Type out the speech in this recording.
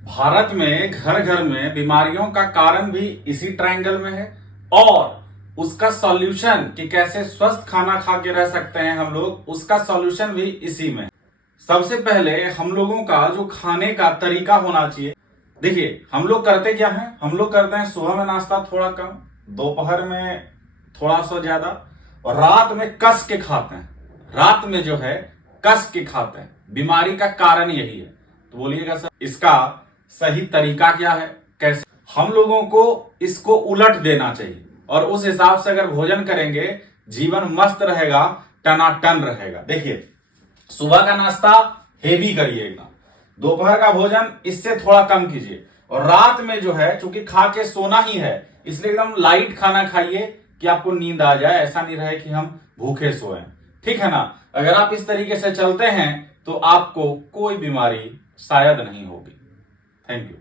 भारत में घर घर में बीमारियों का कारण भी इसी ट्रायंगल में है और उसका सॉल्यूशन कि कैसे स्वस्थ खाना खा के रह सकते हैं हम लोग, उसका सॉल्यूशन भी इसी में है। सबसे पहले हम लोगों का जो खाने का तरीका होना चाहिए। देखिए, हम लोग करते क्या है, हम लोग करते हैं सुबह में नाश्ता थोड़ा कम, दोपहर में थोड़ा सा ज्यादा और रात में कस के खाते हैं। रात में जो है कस के खाते हैं। बीमारी का कारण यही है। तो बोलिएगा सर, इसका सही तरीका क्या है, कैसे? हम लोगों को इसको उलट देना चाहिए और उस हिसाब से अगर भोजन करेंगे जीवन मस्त रहेगा, टनाटन रहेगा। देखिए, सुबह का नाश्ता हेवी करिएगा, दोपहर का भोजन इससे थोड़ा कम कीजिए और रात में जो है चूंकि खा के सोना ही है इसलिए एकदम लाइट खाना खाइए कि आपको नींद आ जाए, ऐसा नहीं रहे कि हम भूखे सोए। ठीक है ना? अगर आप इस तरीके से चलते हैं तो आपको कोई बीमारी शायद नहीं होगी। Thank you.